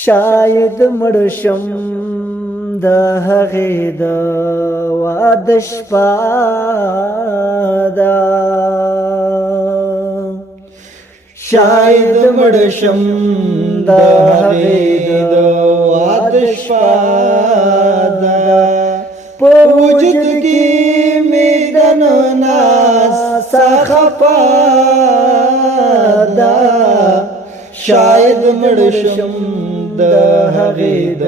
شاید مړ شم د هغې د واده شپه ده شاید مړ شم د هغې د واده شپه ده په وجود کې مې دننه خفه ده شاید مړ شم د هغې د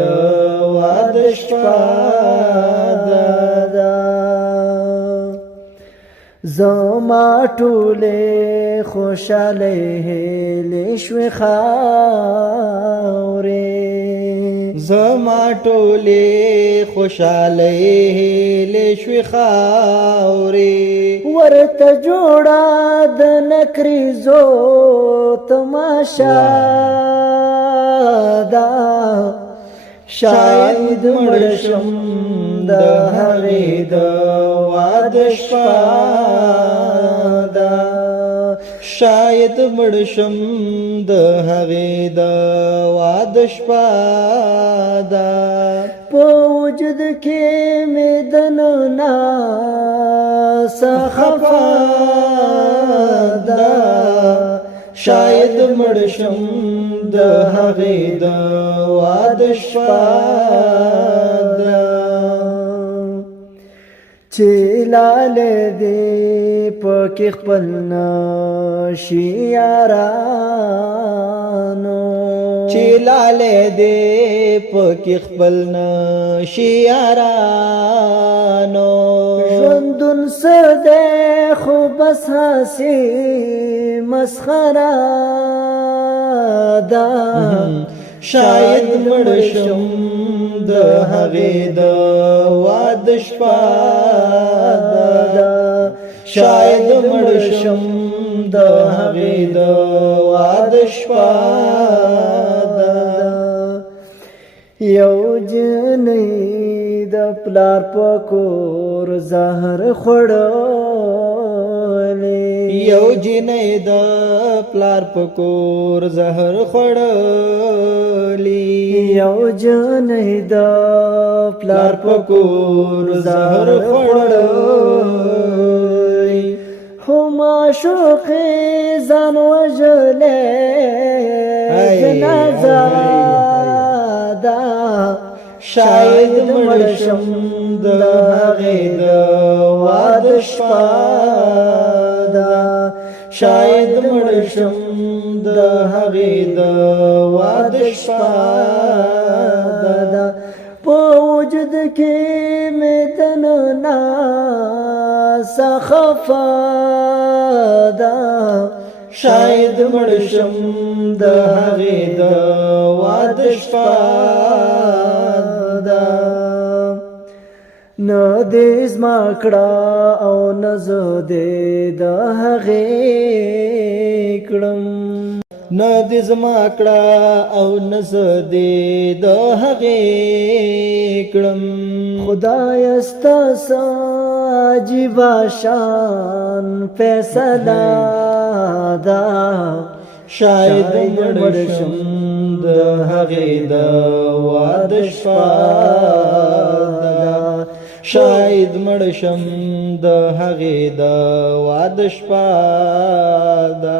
واده شپه ده زما ټولې خوشالۍ هیلې شوې خاورې زما ټولې خوشالۍ هیلې شوې خاورې ورته جوړه د نکریزو تماشا ده شاید مړ شم د هغې د واده شپه ده شاید مړ شم د هغې د واده شپه ده په وجود کې مې دننه خفه ده شاید مړ شم د هغې د واده شپه ده چې لاله دې پکې خپل نشي یارانو چې لاله دې پکې خپل نشي یارانو ژوندون څه دی خو بس هسې مسخره ده شاید مړ شم د هغې د واده شپه ده شاید مړ شم د هغې د واده شپه ده یو جنۍ د پلار په کور زهر خوړلې یو جنۍ د پلار په کور زهر خوړلې یو جنۍ د پلار په کور زهر خوړلې خو معشوقې ځان وژلی جنازه ده شاید مړ شم د هغې د واده شپه ده شاید مړ شم د هغې د واده شپه ده په وجود کې مې دننه خفه ده شاید مړ شم د هغې د واده شپه ده نه دې زما کړه او نه زه دې د هغې کړم نه دې زما کړه او نه زه دې د هغې کړم خدایه ستا څه عجیبه شان فیصله ده شاید مړ شم د هغې د واده شپه ده شاید مړ شم د هغې د واده شپه ده